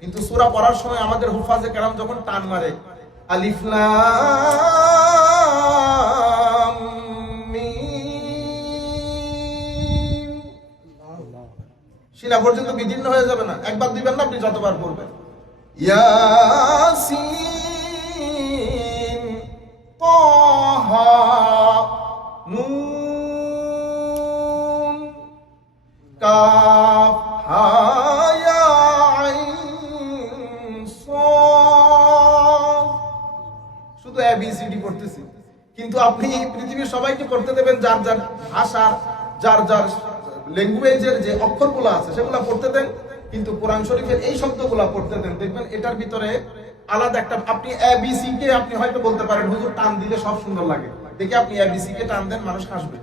কিন্তু সূরা পড়ার সময় আমাদের হুফাজে কেরাম যখন টান মারে আলিফ লাম মিম, সিনা পর্যন্ত বিদীর্ণ হয়ে যাবে না? একবার দিবেন না, আপনি যতবার পড়বেন। ইয়াসিন তাহা নুন কাফ হা ইয়া আইন সাদ, শুধু এবিসিডি পড়তেছি। কিন্তু আপনি পৃথিবীর সবাইকে পড়তে দেবেন যার যার ভাষা, যার যার ল্যাঙ্গুয়েজের যে অক্ষরগুলো আছে সেগুলো পড়তে দেন, কিন্তু কোরআন শরীফের এই শব্দগুলো পড়তে দেন। দেখবেন এটার ভিতরে আলাদা একটা, আপনি এবিসি কে আপনি হয়তো বলতে পারেন হুজুর টান দিলে সব সুন্দর লাগে, দেখে আপনি এবিসি কে টান দেন, মানুষ হাসবে।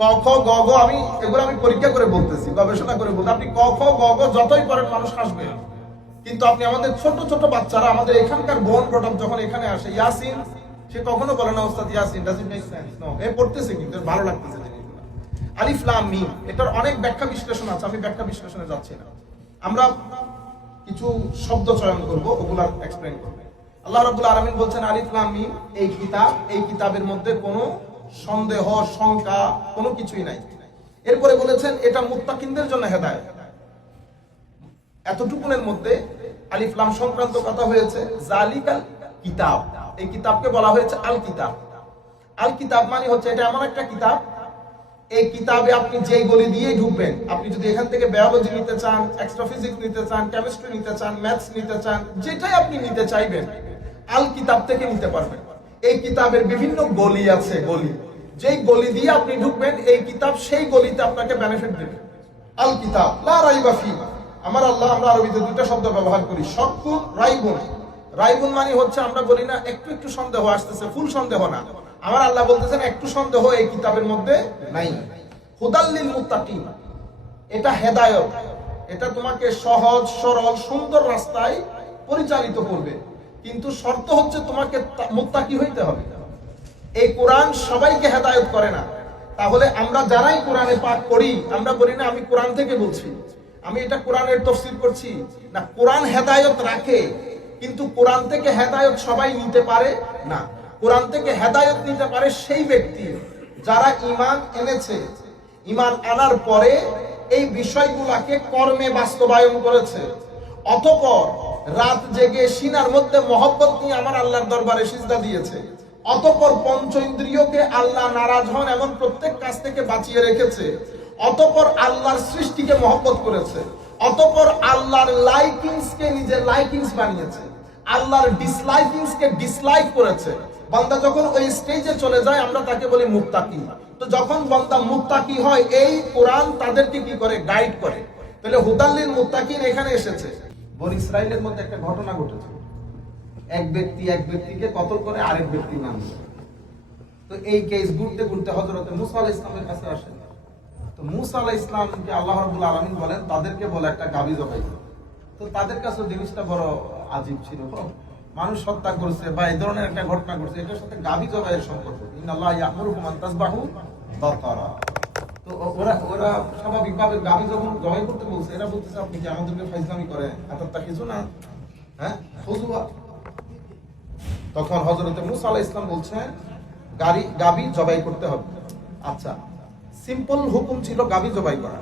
ক খ গ ঘ, এগুলো আমি পরীক্ষা করে বলতেছি, গবেষণা করে বলতে, আপনি ক খ গ ঘ যতই পড়েন মানুষ হাসবে। কিন্তু আপনি আমাদের ছোট ছোট বাচ্চারা, আমাদের এখানকার বোন প্রথম যখন এখানে আসে, ইয়াসিন, সে কখনো বলে না ওস্তাদ Yasin does it make sense, no, এ পড়তেছে কিন্তু ভালো লাগতেছে জিনিসগুলো। আলিফ লাম মিম, এটার অনেক ব্যাখ্যা বিশ্লেষণ আছে, আমি ব্যাখ্যা বিশ্লেষণে যাচ্ছি না। আমরা কিছু শব্দ চয়ন করব, ওগুলা এক্সপ্লেইন করব। আল্লাহ রাব্বুল আলামিন বলছেন আলিফ লাম মিম, এই কিতাব, এই কিতাবের মধ্যে কোনো সন্দেহ শঙ্কা কোনো কিছুই নাই। এরপরে বলেছেন এটা মুত্তাকিনদের জন্য হেদায়েত। এতটুকুনের মধ্যে আলিফ লাম সংক্রান্ত কথা হয়েছে। জালিকাল কিতাব, এই কিতাবকে বলা হয়েছে আল কিতাব। আল কিতাব মানে হচ্ছে এটা এমন একটা কিতাব, এই কিতাবে আপনি যেই গলি দিয়ে ঢুকবেন, আপনি যদি এখান থেকে বায়োলজি নিতে চান, এক্সট্রা ফিজিক্স নিতে চান, কেমিস্ট্রি নিতে চান, ম্যাথস নিতে চান, যেটাই আপনি নিতে চাইবেন আল কিতাব থেকে নিতে পারবেন। এই কিতাবের বিভিন্ন গলি আছে, গলি, যেই গলি দিয়ে আপনি ঢুকবেন এই কিতাব সেই গলিতে আপনাকে বেনিফিট দেবে। আল কিতাব লা রাইবা ফি, আমার আল্লাহ, আমরা আরবিতে দুটো শব্দ ব্যবহার করি, শাক্কুন রাইবুন। রাইবুন মানে হচ্ছে আমরা বলি না একটু একটু সন্দেহ আসতেছে, ফুল সন্দেহ না। আমার আল্লাহ বলতেছেন একটু সন্দেহ এই কিতাবের মধ্যে নাই। হুদাল লিল মুত্তাকিন, এটা হেদায়েত, এটা তোমাকে সহজ সরল সুন্দর রাস্তায় পরিচালিত করবে, কিন্তু শর্ত হচ্ছে তোমাকে মুত্তাকি হইতে হবে। এই কোরআন সবাইকে হেদায়েত করে না। তাহলে আমরা যারাই কোরআনে পাঠ করি, আমরা বলি না আমি কোরআন থেকে বলছি, আমি এটা কোরআনের তাফসীর করছি না। কোরআন হেদায়েত রাখে, কিন্তু কোরআন থেকে হেদায়েত সবাই নিতে পারে না। কোরআন থেকে হেদায়েত নিতে পারে সেই ব্যক্তি যারা ঈমান এনেছে, ঈমান আনার পরে এই বিষয়গুলোকে কর্মে বাস্তবায়ন করেছে, অতঃপর রাত জেগে সিনার মধ্যে মহব্বত নিয়ে আমার আল্লাহর দরবারে সিজদা দিয়েছে, অতঃপর পঞ্চ ইন্দ্রিয়কে আল্লাহ নারাজ হন এমন প্রত্যেক কাজ থেকে বাঁচিয়ে রেখেছে, অতঃপর আল্লাহর সৃষ্টিকে মহব্বত করেছে, অতঃপর আল্লাহর লাইকিংসকে নিজের লাইকিংস বানিয়েছে, আল্লাহর ডিসলাইকিংসকে ডিসলাইক করেছে। বান্দা যখন ওই স্টেজে চলে যায় আমরা তাকে বলি মুত্তাকি। তো যখন বান্দা মুত্তাকি হয় এই কোরআন তাদেরকে কি করে? গাইড করে। তাহলে হুদাল লিল মুত্তাকিন এখানে এসেছে। বনি ইসরাইলের মধ্যে একটা ঘটনা ঘটেছে, এক ব্যক্তিকে কতল করে আরেক ব্যক্তির নাম। তো এই কেস ঘুরতে ঘুরতে হযরত মুসা আলাইহিস সালামের কাছে আসেন। তো মুসা আলাইহিস সালামকে আল্লাহ রাব্বুল আলামিন বলেন তাদেরকে বলে একটা গাবি জবাই। তো তাদের কাছে জিনিসটা বড় আজীব ছিল, মানুষ হত্যা করছে বা এই ধরনের একটা ঘটনা ঘটছে, এটার সাথে গাবি জবাইয়ের সম্পর্ক। ইন্নাল্লাহ ইয়ামুরুকুম আন তাযবাহু বাকারা। তো ওরা স্বাভাবিকভাবে গাবি যখন জবাই করতে বলছে, এরা বলতেছে আপনি কি আমাদেরকে ফাইজলামি করেন, এতটা কিছু না, হ্যাঁ খুজুয়া। তখন হযরত মুসা আলাইহিস সালাম বলছেন গাবি জবাই করতে হবে। আচ্ছা, সিম্পল হুকুম ছিল গাবি জবাই করা।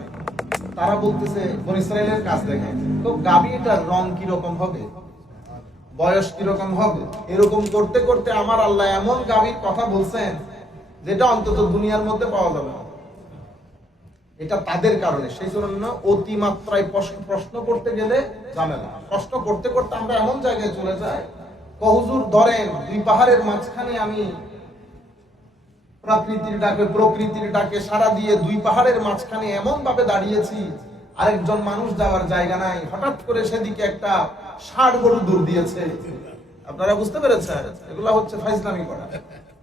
তারা বলতেছে বনি ইসরাইলের কাজ দেখে, তো গাবিটার রং কি রকম হবে, বয়স কি রকম হবে, এরকম করতে করতে আমার আল্লাহ এমন গাবির কথা বলছেন যেটা অন্তত দুনিয়ার মধ্যে পাওয়া যাবে না। এটা তাদের কারণে, সেই জন্য অতিমাত্রায় প্রশ্ন করতে গেলে ঝামেলা। প্রশ্ন করতে করতে আমরা এমন জায়গায় চলে যাই, হুজুর ধরেন দুই পাহাড়ের মাঝখানে আমি প্রকৃতির ডাকে সাড়া দিয়ে দুই পাহাড়ের মাঝখানে এমন ভাবে দাঁড়িয়েছি আরেকজন মানুষ যাওয়ার জায়গা নাই, হঠাৎ করে সেদিকে একটা ষাঁড় গরু দৌড় দিয়েছে। আপনারা বুঝতে পেরেছেন? এগুলা হচ্ছে ফাইজলামি করা।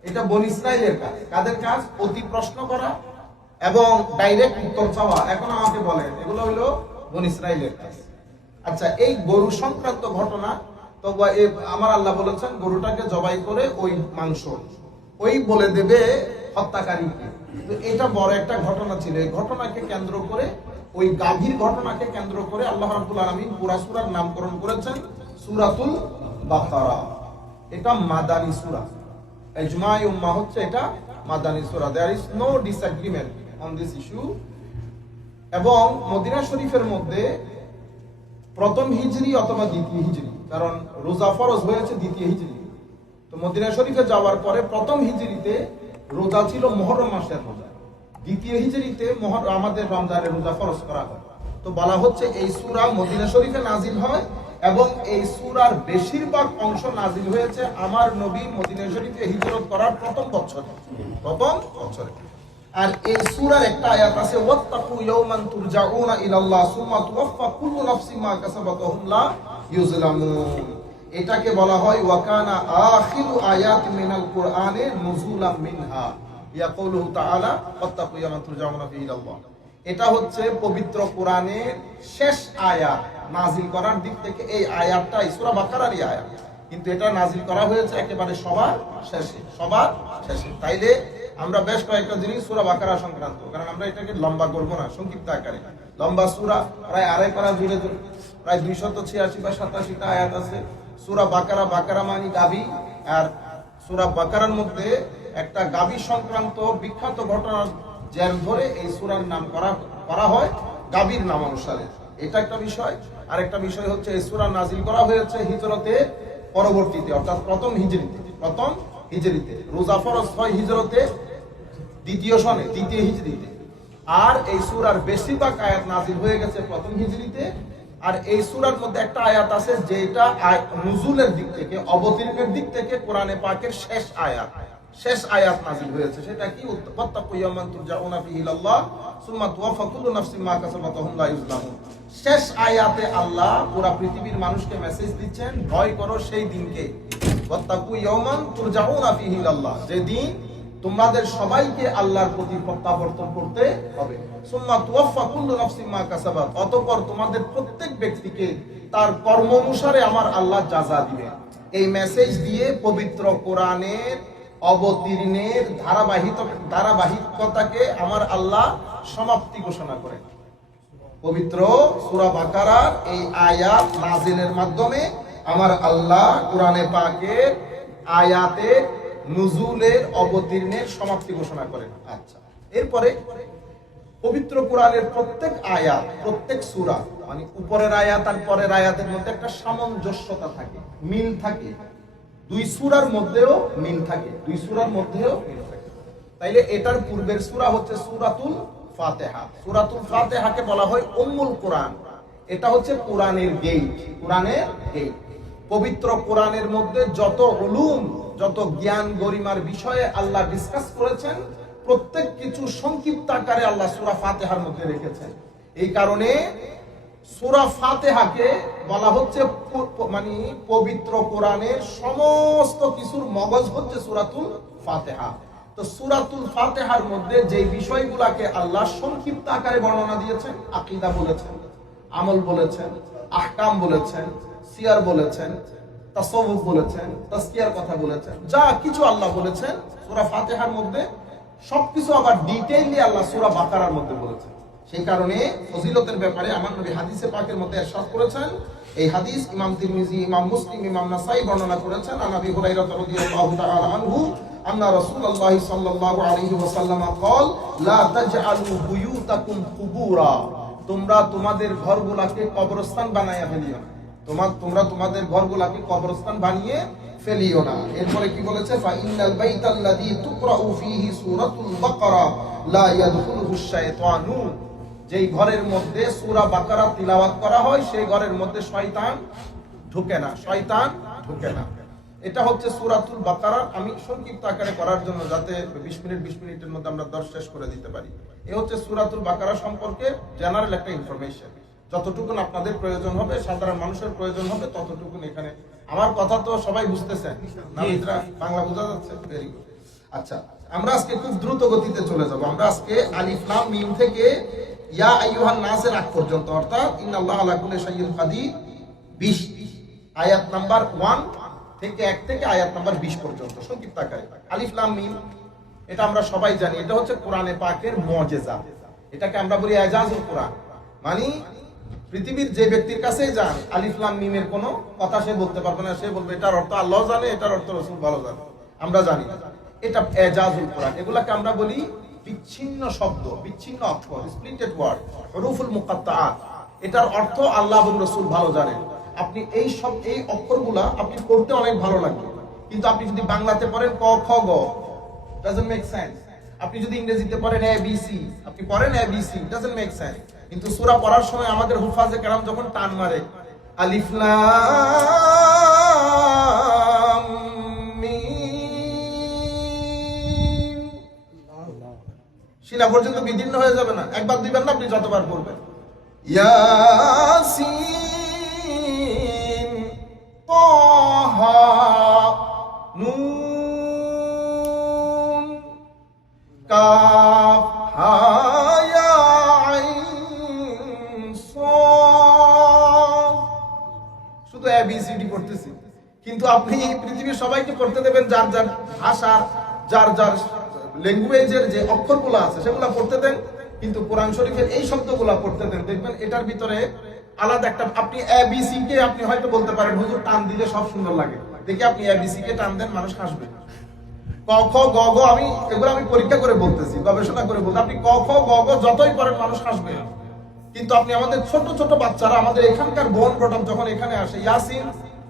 এটা বনি ইসরাইলের কাজ। কাদের কাজ? অতি প্রশ্ন করা এবং ডাইরেক্ট উত্তর চাওয়া। এখন আমাকে বলেন, এগুলো হলো বনি ইসরাইলের কাজ। আচ্ছা, এই গরু সংক্রান্ত ঘটনা তো আমার আল্লাহ বলেছেন গরুটাকে জবাই করে ওই মাংস ওই বলে দেবে হত্যাকারীকে। এটা বড় একটা ঘটনা ছিল। এই ঘটনাকে কেন্দ্র করে ওই গাভীর ঘটনাকে কেন্দ্র করে আল্লাহ রাব্বুল আলামিন পুরা সূরার নামকরণ করেছেন সূরাতুল বাকারা। এটা মাদানী সূরা, ইজমাই উম্মাহ হচ্ছে এটা মাদানী সূরা। There is no disagreement on this issue. এবং মদিনা শরীফের মধ্যে প্রথম হিজরি অথবা দ্বিতীয় হিজরি, কারণ রোজা ফরজ হয়েছে দ্বিতীয় হিজরি। তো মদিনা শরীফে যাওয়ার পরে প্রথম হিজরিতে রোজা ছিল মুহররম মাসের রোজা, দ্বিতীয় হিজরিতে আমাদের রমজানের রোজা ফরজ করা হয়। তো বলা হচ্ছে এই সূরা মদিনা শরীফে নাজিল হয় এবং এই সূরার বেশিরভাগ অংশ নাজিল হয়েছে আমার নবী মদিনা শরীফে হিজরত করার প্রথম বছরে। আর এই সূরার একটা আয়াত আছে, ওয়াত্তাকু ইয়াওমান তুরজাউনা ইলাল্লাহ সুম্মা তুওয়াফফা কুল্লু নাফসিন মা কাসাবাত ওয়া হুম লা ইউজলামুন। এটাকে বলা হয় ওয়া কানা আখিরু আয়াতি মিনাল কুরআনে নুজুলাম মিনহা ইয়াকুলু তাআলা ওয়াত্তাকু ইয়াওমান তুরজাউনা ফিহি ইলাল্লাহ। এটা হচ্ছে পবিত্র কোরআনের শেষ আয়াত নাজিল করার দিক থেকে। এই আয়াতটা সূরা বাকারারই আয়াত, কিন্তু এটা নাজিল করা হয়েছে একেবারে সবার শেষে। তাইলে আমরা বেশ কয়েকটা জিনিস সূরা বাকারা সংক্রান্ত, কারণ আমরা এটাকে লম্বা করবো না, সংক্ষিপ্ত আকারে। লম্বা সূরা প্রায় আড়াই পারা জুড়ে প্রায় 286 বা 87টা আয়াত আছে। সূরা বাকারা মানে গাভী, আর সূরা বাকারার মধ্যে একটা গাভী সংক্রান্ত বিখ্যাত ঘটনার জের ধরে এই সূরার নাম করা হয় গাভীর নাম অনুসারে। এটা একটা বিষয়। আর একটা বিষয় হচ্ছে এই সূরা নাজিল করা হয়েছে হিজরতে পরবর্তীতে, অর্থাৎ প্রথম হিজরিতে। রোজা ফরজ হয় হিজরতে দ্বিতীয় হিজরিতে। আর এই সূরার বেশিরভাগ আয়াত নাজিল হয়ে গেছে প্রথম হিজরিতে। আর এই সূরার মধ্যে একটা আয়াত আছে যেটা নুজুলের দিক থেকে, অবতীর্ণের দিক থেকে কোরআনে পাকের শেষ আয়াত নাজিল হয়েছে। সেটা কি? ওয়াত্তাকু ইয়াওমান তুরজাউনা ফিহি ইলাল্লাহ সুম্মা তুওয়াফফা কুল্লু নাফসিন মা কাসাবাত ওয়া হুম লা ইউজলামুন। শেষ আয়াতে আল্লাহ পুরো পৃথিবীর মানুষকে মেসেজ দিচ্ছেন, ভয় করো সেই দিনকে। ওয়াত্তাকু ইয়াওমান তুরজাউনা ফিহি ইলাল্লাহ, যেদিন তোমাদের সবাইকে আল্লাহর প্রতি প্রত্যাবর্তন করতে হবে। সুম্মা তুওয়াফফা কুল্লু নাফসিন মা কাসাবাত, অতঃপর তোমাদের প্রত্যেক ব্যক্তিকে তার কর্ম অনুসারে আমার আল্লাহ জাযা দিবেন। এই মেসেজ দিয়ে পবিত্র কোরআনের অবতীর্ণের ধারাবাহিকতাকে আমার আল্লাহ সমাপ্তি ঘোষণা করেন। পবিত্র সূরা বাকারার এই আয়াত নাজিলের মাধ্যমে আমার আল্লাহ কোরআনে পাকের আয়াতে নুজুলের অবতীর্ণের সমাপ্তি ঘোষণা করেন। আচ্ছা, এরপরে পবিত্র কোরআনের প্রত্যেক আয়াত, প্রত্যেক সূরা, মানে উপরের আয়াত আর পরের আয়াতের মধ্যে একটা সামঞ্জস্যতা থাকে, মিল থাকে। দুই সূরার মধ্যেও মিল থাকে। তাইলে এটার পূর্বের সূরা হচ্ছে সূরাতুল ফাতিহা। সূরাতুল ফাতিহাকে বলা হয় উম্মুল কোরআন। এটা হচ্ছে কোরআনের গেট। পবিত্র কোরআনের মধ্যে যত উলুম, যত জ্ঞান গরিমার বিষয়ে আল্লাহ ডিসকাস করেছেন, প্রত্যেক কিছু সংক্ষিপ্ত আকারে আল্লাহ সূরা ফাতিহার মধ্যে রেখেছেন। এই কারণে সূরা ফাতিহাকে বলা হচ্ছে মানে পবিত্র কোরআনের সমস্ত কিছুর মগজ হচ্ছে সূরাতুল ফাতিহা। তো সূরাতুল ফাতিহার মধ্যে যে বিষয়গুলোকে আল্লাহ সংক্ষিপ্ত আকারে বর্ণনা দিয়েছেন, আকীদা বলেছেন, আমল বলেছেন, আহকাম বলেছেন, সিয়ার বলেছেন, তাসাউফ বলেছেন, তাসকিয়ার কথা বলেছেন, যা কিছু আল্লাহ বলেছেন সূরা ফাতিহার মধ্যে, সবকিছু আবার ডিটেইলি আল্লাহ সূরা বাকারার মধ্যে বলেছেন। সেই কারণে ফজিলতের ব্যাপারে আমার নবী হাদিসে পাকের মধ্যে ইরশাদ করেছেন। এই হাদিস ইমাম তিরমিজি, ইমাম মুসলিম, ইমাম নাসাই বর্ণনা করেছেন। আন আবি হুরায়রা রাদিয়াল্লাহু তাআলা আনহু আন্না রাসূলুল্লাহ সাল্লাল্লাহু আলাইহি ওয়াসাল্লাম قال লা তাজআলু বুয়ুতাকুম কুবুরা, তোমরা তোমাদের ঘরগুলোকে কবরস্থান বানায়া ফেলিও না। তোমরা তোমাদের ঘরগুলোকে কবরস্থান বানিয়ে ফেলিও না। এরপরে কি বলেছে? ফা ইন্নাল বাইতাল্লাযী তুকরাউ ফীহি সূরাতুল বাকারা লা ইয়াদখুলুহুশ শাইতানু, যেই ঘরের মধ্যে সূরা বাকারা তিলাওয়াত করা হয় সেই ঘরের মধ্যে শয়তান ঢোকে না। এটা হচ্ছে সূরাতুল বাকারা। আমি সংক্ষিপ্ত আকারে করার জন্য, যাতে 20 মিনিটের মধ্যে আমরা দর্শ শেষ করে দিতে পারি। এই হচ্ছে সূরাতুল বাকারা সম্পর্কে জেনারেল একটা ইনফরমেশন। যতটুকুন আপনাদের প্রয়োজন হবে, সাধারণ মানুষের প্রয়োজন হবে, ততটুকুন এখানে। আমার কথা তো সবাই বুঝতেছেন? নামিদরা বাংলা বোঝা যাচ্ছে? Very good. আচ্ছা, আমরা আজকে খুব দ্রুত গতিতে চলে যাব। আমরা আজকে আলিফ লাম মিম থেকে ইয়া আইয়ুহান নাসের আগ পর্যন্ত, অর্থাৎ ইন্নাল্লাহা আলা কুল্লি শাইইন কাদির 20 আয়াত নাম্বার 1 থেকে আয়াত নাম্বার 20 পর্যন্ত সংক্ষিপ্ত আকারে। আলিফ লাম মিম, এটা আমরা সবাই জানি, এটা হচ্ছে কোরআনে পাকের মুজিজা। এটাকে আমরা বলি এজাজুল কোরআন। মানে পৃথিবীর যে ব্যক্তির কাছেই যান আলিফ লাম মিমের কোনো কথা সে বলতে পারবে না। সে বলবে এটার অর্থ আল্লাহ জানে, এটার অর্থ রাসূল ভালো জানে, আমরা জানি না। এটা এজাজুল কোরআন। এগুলাকে আমরা বলি বিচ্ছিন্ন শব্দ, বিচ্ছিন্ন অক্ষর, স্প্লিটেড ওয়ার্ড, হুরুফুল মুকাত্তাআত। এটার অর্থ আল্লাহ এবং রাসূল ভালো জানেন। আপনি এই অক্ষরগুলা আপনি পড়তে অনেক ভালো লাগবে, কিন্তু আপনি যদি বাংলাতে পড়েন ক খ গ, doesn't make sense। আপনি যদি ইংরেজিতে পড়েন এ বি সি, আপনি পড়েন A B C, doesn't make sense। কিন্তু সূরা পড়ার সময় আমাদের হুফাজে কেরাম যখন টান মারে আলিফ লাম মিম, সিনা পর্যন্ত বিদীর্ণ হয়ে যাবে না? একবার দিবেন না, আপনি যতবার পড়বেন। ইয়াসিন তাহা নুন কাফ হা ইয়া আইন সাদ। শুধু এবিসিডি পড়তেছি, কিন্তু আপনি পৃথিবীর সবাইকে পড়তে দেবেন যার যার ভাষার, যার যার ল্যাঙ্গুয়েজের যে অক্ষরগুলো আছে সেগুলো পড়তে দেন, কিন্তু কোরআন শরীফের এই শব্দগুলো পড়তে দেন, দেখবেন এটার ভিতরে আলাদা একটা। আপনি এবিসি কে আপনি হয়তো বলতে পারেন হুজুর টান দিলে সব সুন্দর লাগে, দেখে আপনি এবিসি কে টান দেন, মানুষ হাসবে। ক খ গ ঘ, এগুলো আমি পরীক্ষা করে বলতেছি, গবেষণা করে বলতে, আপনি ক খ গ ঘ যতই পড়েন মানুষ হাসবে। কিন্তু আপনি আমাদের ছোট ছোট বাচ্চারা, আমাদের এখানকার বোন প্রথম যখন এখানে আসে ইয়াসিন,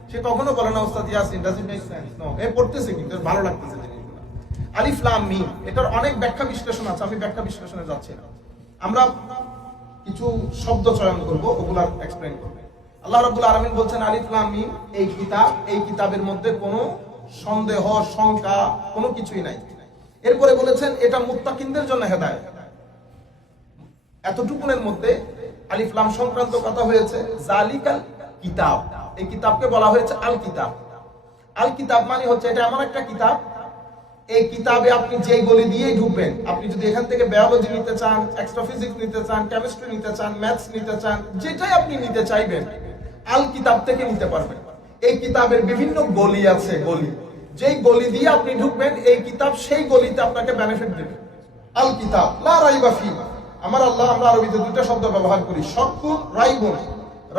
সে কখনো বলে না ওস্তাদ Yasin, doesn't make sense. No, এ পড়তেছে কিন্তু ভালো লাগতেছে জিনিসগুলো। আলিফ লাম মিম, এটার অনেক ব্যাখ্যা বিশ্লেষণ আছে, আমি ব্যাখ্যা বিশ্লেষণে যাচ্ছি না। আমরা কিছু শব্দ চয়ন করব, ওগুলা এক্সপ্লেইন করব। আল্লাহ রাব্বুল আলামিন বলছেন আলিফ লাম মিম এই কিতাব, এই কিতাবের মধ্যে কোনো সন্দেহ শঙ্কা কোনো কিছুই নাই। এরপরে বলেছেন এটা মুত্তাকিনদের জন্য হেদায়েত। এতটুকুনের মধ্যে আলিফ লাম সংক্রান্ত কথা হয়েছে। জালিকাল কিতাব, এই কিতাবকে বলা হয়েছে আল কিতাব। আল কিতাব মানে হচ্ছে এটা এমন একটা কিতাব, এই কিতাবে আপনি যেই গলি দিয়েই ঢুকবেন, আপনি যদি এখান থেকে বায়োলজি নিতে চান, এক্সট্রা ফিজিক্স নিতে চান, কেমিস্ট্রি নিতে চান, ম্যাথস নিতে চান, যেটাই আপনি নিতে চাইবেন আল কিতাব থেকে নিতে পারবেন। এই কিতাবের বিভিন্ন গলি আছে, গলি, যেই গলি দিয়ে আপনি ঢুকবেন এই কিতাব সেই গলিতে আপনাকে বেনিফিট দেবে। আল কিতাব লা রাইবা ফি, আমরা আরবিতে দুইটা শব্দ ব্যবহার করি, শাক্কুন রাইবুন।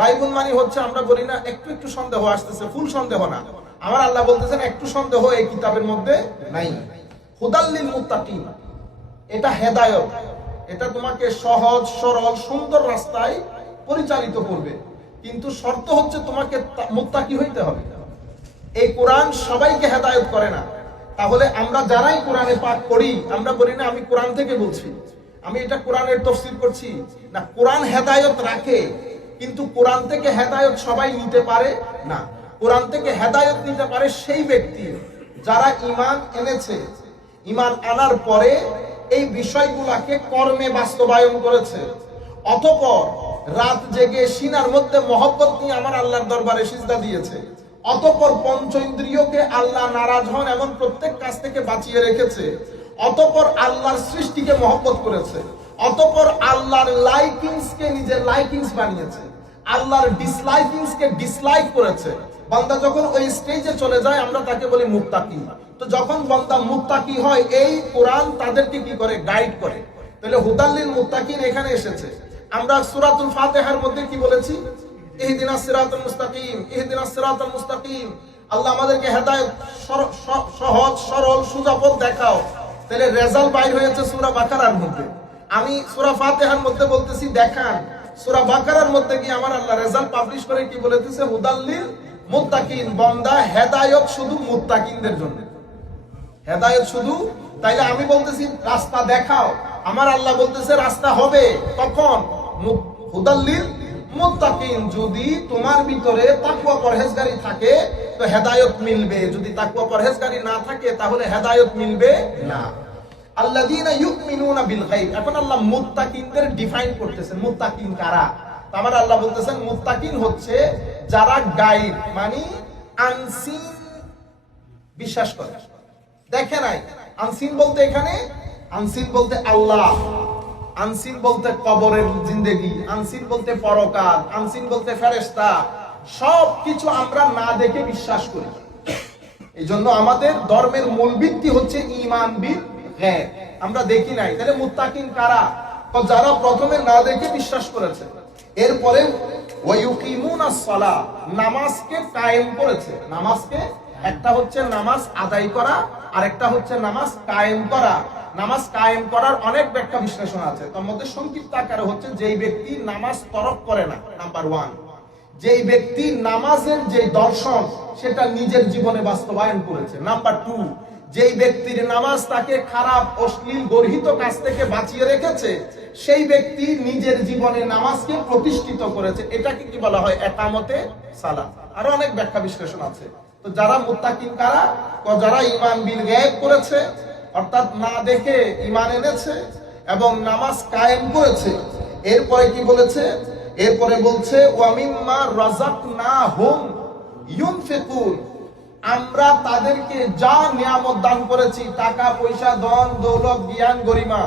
রাইবুন মানে হচ্ছে আমরা বলি না একটু একটু সন্দেহ আসতেছে, ফুল সন্দেহ না। আমার আল্লাহ বলতেছেন একটু সন্দেহ এই কিতাবের মধ্যে নাই। হুদাল লিল মুত্তাকিন, এটা হেদায়েত, এটা তোমাকে সহজ সরল সুন্দর রাস্তায় পরিচালিত করবে, কিন্তু শর্ত হচ্ছে তোমাকে মুত্তাকি হইতে হবে। এই কোরআন সবাইকে হেদায়েত করে না। তাহলে আমরা যারাই কোরআনে পাঠ করি আমরা বলি না আমি কোরআন থেকে বলছি, আমি এটা কোরআনের তাফসীর করছি না। কোরআন হেদায়েত রাখে, কিন্তু কোরআন থেকে হেদায়েত সবাই নিতে পারে না। কোরআন থেকে হেদায়েত নিতে পারে সেই ব্যক্তি যারা ঈমান এনেছে, ঈমান আনার পরে এই বিষয়গুলোকে কর্মে বাস্তবায়ন করেছে, অতঃপর রাত জেগে সিনার মধ্যে মহব্বত নিয়ে আমার আল্লাহর দরবারে সিজদা দিয়েছে, অতঃপর পঞ্চ ইন্দ্রিয়কে আল্লাহ নারাজ হন এমন প্রত্যেক কাজ থেকে বাঁচিয়ে রেখেছে, অতঃপর আল্লাহর সৃষ্টিকে মহব্বত করেছে, অতঃপর আল্লাহর লাইকিংসকে নিজের লাইকিংস বানিয়েছে, আল্লাহর ডিসলাইকিংসকে ডিসলাইক করেছে। বান্দা যখন ওই স্টেজে চলে যায় আমরা তাকে বলি মুত্তাকি। তো যখন বান্দা মুত্তাকি হয় এই কোরআন তাদেরকে কি করে? গাইড করে। তাহলে হুদাল্লিল মুত্তাকিন এখানে এসেছে। আমরা সূরাতুল ফাতিহার মধ্যে কি বলেছি? ইহদিনাস সিরাতাল মুস্তাকিম, ইহদিনাস সিরাতাল মুস্তাকিম। আল্লাহ আমাদেরকে হেদায়েত, সহজ সরল সোজা পথ দেখাও। তাহলে রেজাল্ট বাইর হয়েছে সূরা বাকারার মধ্যে। আমি সূরা ফাতিহার মধ্যে বলতেছি দেখান, সূরা বাকারার মধ্যে কি আমার আল্লাহ রেজাল্ট পাবলিশ করে কি বলেছে? হুদাল্লিল মুত্তাকিন। বান্দা হেদায়েত শুধু মুত্তাকিনদের জন্য, হেদায়েত শুধু। তাইলে আমি বলতেছি রাস্তা দেখাও, আমার আল্লাহ বলতেছে রাস্তা হবে কখন? হুদাল্লিল মুত্তাকিন। যদি তোমার ভিতরে তাকওয়া পরহেজগারি থাকে তো হেদায়েত মিলবে, যদি তাকওয়া পরহেজগারি না থাকে তাহলে হেদায়েত মিলবে না। আল্লাযীনা ইউমিনুনা বিল গায়ব। এখন আল্লাহ মুত্তাকিনদের ডিফাইন করতেছেন, মুত্তাকিন কারা? আমার আল্লাহ বলতেছেন মুত্তাকিন হচ্ছে যারা গায়ব মানে আনসিন বিশ্বাস করে, দেখে নাই। আনসিন বলতে এখানে আনসিন বলতে আল্লাহ, আনসিন বলতে কবরের জিন্দেগি, আনসিন বলতে পরকাল, আনসিন বলতে ফেরেশতা। সবকিছু আমরা না দেখে বিশ্বাস করি। এই জন্য আমাদের ধর্মের মূল ভিত্তি হচ্ছে ঈমান বিল গায়ব, আমরা দেখি নাই। তাহলে মুত্তাকিন কারা? যারা প্রথমে না দেখে বিশ্বাস করেছে। এরপরে ওয়ায়ুকিমুনাস সালাহ, নামাজকে কায়েম করেছে। নামাজকে, একটা হচ্ছে নামাজ আদায় করা, আর একটা হচ্ছে নামাজ কায়েম করা। নামাজ কায়েম করার অনেক ব্যাখ্যা বিশ্লেষণ আছে, তার মধ্যে সংক্ষিপ্ত আকারে হচ্ছে যেই ব্যক্তি নামাজ তরক করে না, নাম্বার 1। যেই ব্যক্তি নামাজের যে দর্শন সেটা নিজের জীবনে বাস্তবায়ন করেছে। নাম্বার 2, যেই ব্যক্তির নামাজ তাকে খারাপ, অশ্লীল, গর্হিত কাজ থেকে বাঁচিয়ে রেখেছে, সেই ব্যক্তি নিজের জীবনে নামাজকে প্রতিষ্ঠিত করেছে। এটাকে কি বলা হয়? একামতে সালাত। আরো অনেক ব্যাখ্যা বিশ্লেষণ আছে। তো যারা মুত্তাকিন কারা? যারা ঈমান বিল গায়ব করেছে, অর্থাৎ না দেখে ঈমান এনেছে এবং নামাজ কায়েম করেছে। এরপরে কি বলেছে? এরপরে বলছে ওয়া মিম্মা রাযাকনাহুম ইউনফিকুন, আমরা তাদেরকে যা নিয়ামত দান করেছি, টাকা পয়সা, ধন দৌলত, জ্ঞান গরিমা,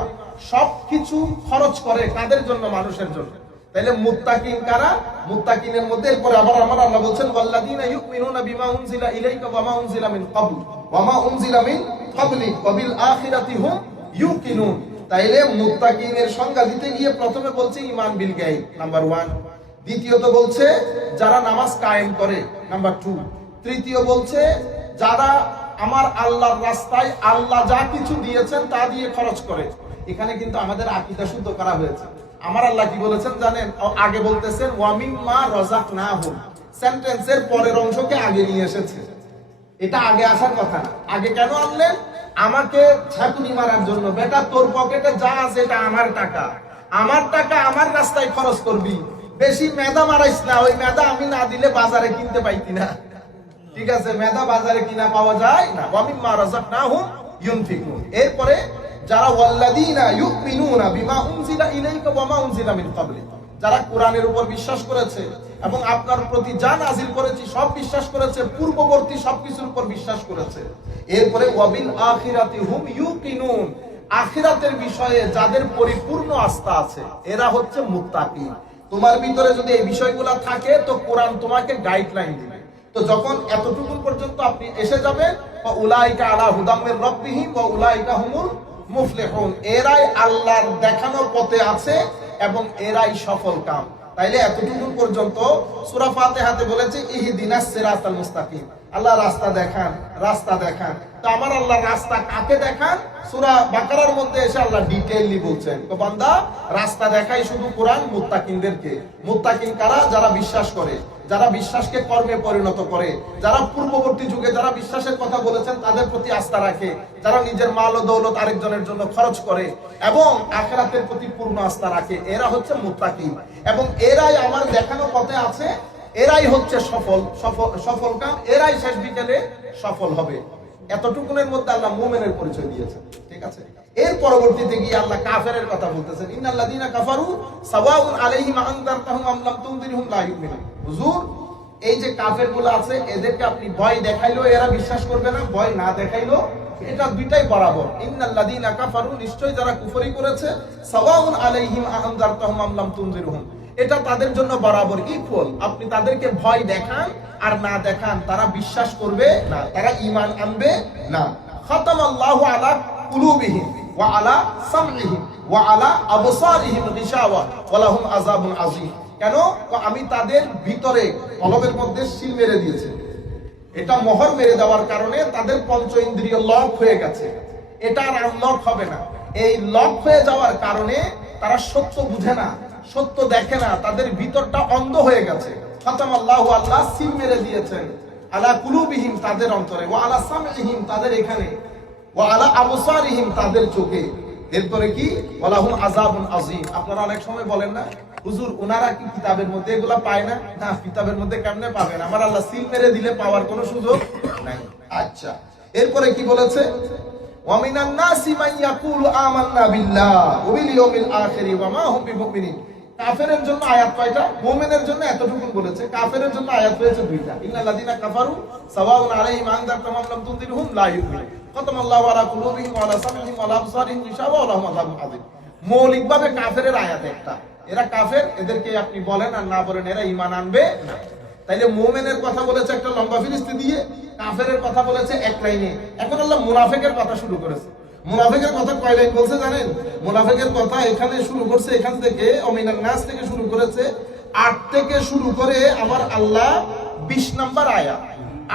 সবকিছু খরচ করে কাদের জন্য? মানুষের জন্য। তাহলে মুত্তাকিন কারা? মুত্তাকিনের মধ্যে এরপরে আবার আমার আল্লাহ বলছেন ওয়াল্লাযীনা ইউমিনুনা বিমা উনজিলা ইলাইকা ওয়া মা উনজিলা মিন ক্বাবল ওয়া মা উনজিলা মিন ক্বাবলিক ওয়া বিল আখিরাতি হুম ইউকিনুন। তাইলে মুত্তাকিনের সংজ্ঞা দিতে গিয়ে প্রথমে বলছে ঈমান বিল গায়ব, নাম্বার 1। দ্বিতীয়ত বলছে যারা নামাজ কায়েম করে, নাম্বার 2। তৃতীয় বলছে যারা আমার আল্লাহর রাস্তায় আল্লাহ যা কিছু দিয়েছেন তা দিয়ে খরচ করে। এখানে কিন্তু আমাদের আকীদা শুদ্ধ করা হয়েছে। আমার আল্লাহ কি বলেছেন জানেন? আগে বলতেছেন ওয়া মিম্মা রাযাকনাহুম, সেন্টেন্সের পরের অংশকে আগে নিয়ে এসেছে। এটা আগে আসার কথা না। আগে কেন আনলেন? আমাকে ছাকুনি মারার জন্য। বেটা, তোর পকেটে যা আছে এটা আমার টাকা, আমার টাকা আমার রাস্তায় খরচ করবি, বেশি মেধা মারাইস না। ওই মেধা আমি না দিলে বাজারে কিনতে পাইতি না। ঠিক আছে, মেধা বাজারে কিনা পাওয়া যায় না। ওয়া মিম্মা রাযাকনাহুম ইউনফিকুন। এরপরে যারা ওয়াল্লাযীনা ইউমিনুনা বিমা উনজিলা ইলাইকা ওয়া মা উনজিলা মিন ক্বাবলিক, যারা কোরআনের উপর বিশ্বাস করেছে এবং আপনার প্রতি যা নাযিল করেছি সব বিশ্বাস করেছে, পূর্ববর্তী সবকিছুর উপর বিশ্বাস করেছে। এরপরে ওয়া বিল আখিরাতি হুম ইউকিনুন, আখিরাতের বিষয়ে যাদের পরিপূর্ণ আস্থা আছে এরা হচ্ছে মুত্তাকিন। তোমার ভিতরে যদি এই বিষয়গুলো থাকে তো কোরআন তোমাকে গাইডলাইন দিবে। তো যখন এতটুকু পর্যন্ত আপনি এসে যাবেন, উলাইকা আলা হুদাম মির রাব্বিহিম ওয়া উলাইকা হুমুল মুফলিহুন, এরাই আল্লাহর দেখানো পথে আছে এবং এরাই সফল কাম। তাইলে এতটুকু পর্যন্ত সূরা ফাতিহাতে বলেছে ইহদিনাস সিরাতাল মুস্তাকিম, আল্লাহ রাস্তা দেখান, রাস্তা দেখান। তো আমার আল্লাহ রাস্তা কাকে দেখান? সূরা বাকারার মধ্যে এসে আল্লাহ ডিটেইলি বলছেন, তো বান্দা রাস্তা দেখাই শুধু কোরআন মুত্তাকিনদেরকে। মুত্তাকিন কারা? যারা বিশ্বাস করে, যারা বিশ্বাসকে কর্মে পরিণত করে, যারা পূর্ববর্তী যুগে যারা বিশ্বাসের কথা বলেছেন তাদের প্রতি আস্থা রাখে, যারা নিজের মাল ও দৌলত আরেকজনের জন্য খরচ করে এবং আখিরাতের প্রতি পূর্ণ আস্থা রাখে, এরা হচ্ছে মুত্তাকিন। এবং এরাই আমার দেখানো পথে আছে, এরাই হচ্ছে সফল কাম, এরাই শেষ বিকেলে সফল হবে। এতটুকুনের মধ্যে আল্লাহ মুমিনের পরিচয় দিয়েছেন। ঠিক আছে, এর পরবর্তীতে গিয়ে আল্লাহ কাফেরের কথা বলতেছেন, ইন্নাল্লাযীনা কাফারু সাওয়াউন আলাইহিম আনযারতাহুম আম লাম তুনযিরহুম লা ইউমিনুন। হুজুর, এই যে কাফেরগুলো আছে এদেরকে আপনি ভয় দেখাইলো এরা বিশ্বাস করবে না, ভয় না দেখাইলো এটা দুইটাই বরাবর। ইন্নাল্লাযীনা কাফারু, নিশ্চয় যারা কুফরি করেছে, সাওয়াউন আলাইহিম আনযারতাহুম আম লাম তুনযিরহুম, এটা তাদের জন্য বরাবর ইকুয়াল। আপনি তাদেরকে ভয় দেখান আর না দেখান, তারা বিশ্বাস করবে না, তারা ঈমান আনবে না। খাতামাল্লাহু আলা কুলুবিহিম ওয়া আলা সামইহিম ওয়া আলা আবসারিহিম গিশাওয়া ওয়া লাহুম আযাবুন আযীম। কেন? আমি তাদের ভিতরে কলবের মধ্যে সিল মেরে দিয়েছি। এটা মোহর মেরে দেওয়ার কারণে তাদের পঞ্চ ইন্দ্রিয় লক হয়ে গেছে, এটা আর আনলক হবে না। এই লক হয়ে যাওয়ার কারণে তারা সত্য বুঝে না, সত্য দেখে না, তাদের ভিতরটা অন্ধ হয়ে গেছে। খাতামাল্লাহু, আল্লাহ সিল মেরে দিয়েছেন, আলা কুলুবিহিম তাদের অন্তরে, ওয়া আলা সামইহিম তাদের এখানে, ওয়া আলা আবসারিহিম তাদের চোখে। এরপরে কি? ওয়া লাহুম আযাবুন আযীম। আপনারা অনেক সময় বলেন না, হুজুর ওনারা কি কিতাবের মধ্যে এগুলা পায় না? না, কিতাবের মধ্যে কেমনে পাবেন? আমার আল্লাহ সিল মেরে দিলে পাওয়ার কোনো সুযোগ নাই। আচ্ছা, এরপরে কি বলেছে? ওয়া মিনান নাসি মান ইয়াকুলু আমান্না বিল্লাহ ওয়া বিল ইয়াউমিল আখির ওয়া মা হুম বিমুমিনিন। কাফেরের জন্য আয়াত কয়টা? মুমিনের জন্য এতটুকু বলেছে, কাফেরের জন্য আয়াত হয়েছে দুইটা। ইন্নাল্লাযীনা কাফারু সাওয়াউন আলাইহিম আনযারতাহুম আম লাম তুনযিরহুম লা ইউমিনুন। খাতামাল্লাহু আলা কুলুবিহিম ওয়া আলা সামইহিম ওয়া আলা আবসারিহিম গিশাওয়া ওয়া লাহুম আযাবুন আযীম। মৌলিকভাবে কাফেরের আয়াত একটা, এরা কাফের, এদেরকে আপনি বলেন আর না বলেন এরা ঈমান আনবে না। তাইলে মুমিনের কথা বলেছে একটা লম্বা ফিরিস্তি দিয়ে, কাফেরের কথা বলেছে এক লাইনে। এখন আল্লাহ মুনাফিকের কথা শুরু করেছে। মুনাফিকের কথা কয় লাইন বলছে জানেন? মুনাফিকের কথা এখানে শুরু করছে, এখান থেকে অমিনান নাস থেকে শুরু করেছে 8 থেকে শুরু করে আমার আল্লাহ 20 নাম্বার আয়াত,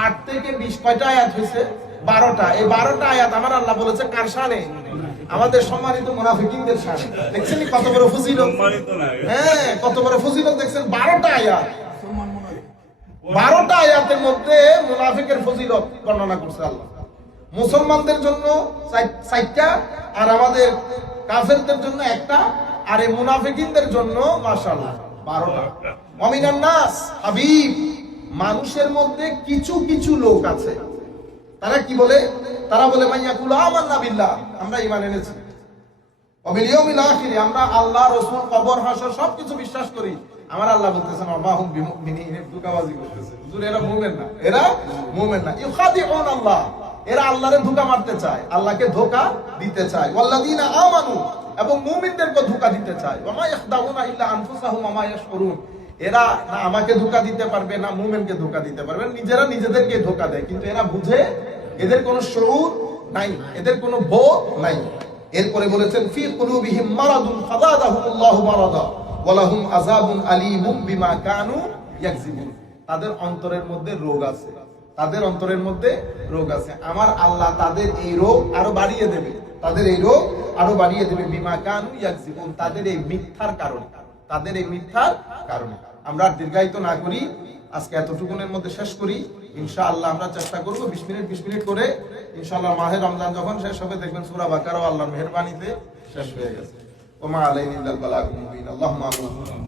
8 থেকে 20 কয়টা আয়াত হয়েছে? 12টা। এই 12টা আয়াত আমার আল্লাহ বলেছে কার শানে? আমাদের সম্মানিত মুনাফিকিনদের শানে। দেখছেন কত বড় ফজিলত? হ্যাঁ, কত বড় ফজিলত দেখছেন? 12টা আয়াত, 12টা আয়াতের মধ্যে মুনাফিকের ফজিলত বর্ণনা করছে আল্লাহ। মুসলমানদের জন্য 4টা, আর আমাদের কাফেরদের জন্য একটা, আর এই মুনাফিকিনদের জন্য মাশাআল্লাহ 12টা। মুমিনান নাস হাবিব, মানুষের মধ্যে কিছু কিছু লোক আছে, তারা কি বলে? তারা বলে মাইয়াকুল আমান্না বিল্লাহ, আমরা ঈমান এনেছি, ওয়া বিল ইয়াউমিল আখির, আমরা আল্লাহ, রাসূল, কবর, হাসর সবকিছু বিশ্বাস করি। আমার আল্লাহ বলতেছেন ওয়া মা হুম বিমুমিনিন, ধোঁকাবাজি করতেছে। হুজুর এরা মুমিন না, এরা মুমিন না। ইউখাদিউন আল্লাহ, এরা আল্লাহরে ধোঁকা মারতে চায়, আল্লাহকে ধোঁকা দিতে চায়। ওয়াল্লাযীনা আমানু, এবং মুমিনদেরকে ধোঁকা দিতে চায়। ওয়া মা ইয়াখদাউনা ইল্লা আনফুসাহুম ওয়া মা ইয়াশউরুন, এরা না আমাকে ধোঁকা দিতে পারবে না মুমিনকে ধোঁকা দিতে পারবে, নিজেরা নিজেদেরকে ধোঁকা দেয়, কিন্তু এরা বুঝে, এদের কোনো শউর নাই, এদের কোনো বোধ নাই। এরপরে বলেছেন ফি কুলুবিহিম মারাদুন ফাযাদাহুমুল্লাহু মারাদা ওয়া লাহুম আযাবুন আলীমুম বিমা কানু ইয়াকযিবুন, তাদের অন্তরের মধ্যে রোগ আছে, তাদের অন্তরের মধ্যে রোগ আছে। আমার আল্লাহ তাদের এই রোগ আরো বাড়িয়ে দেবে, তাদের এই রোগ আরো বাড়িয়ে দেবে। বিমা কানু ইয়াকযিবুন, তাদের এই মিথ্যার কারণে, তাদের এই মিথ্যার কারণে। আমরা আর দীর্ঘায়িত না করি, আজকে এতটুকুনের মধ্যে শেষ করি। ইনশাআল্লাহ আমরা চেষ্টা করব 20 মিনিট করে, ইনশাআল্লাহ মাহে রমজান যখন শেষ হবে দেখবেন সূরা বাকারা আল্লাহর মেহেরবানিতে শেষ হয়ে গেছে। ওমা আলাইনা ইল্লাল বালাগুল মুবিন। আল্লাহুম্মা আমিন।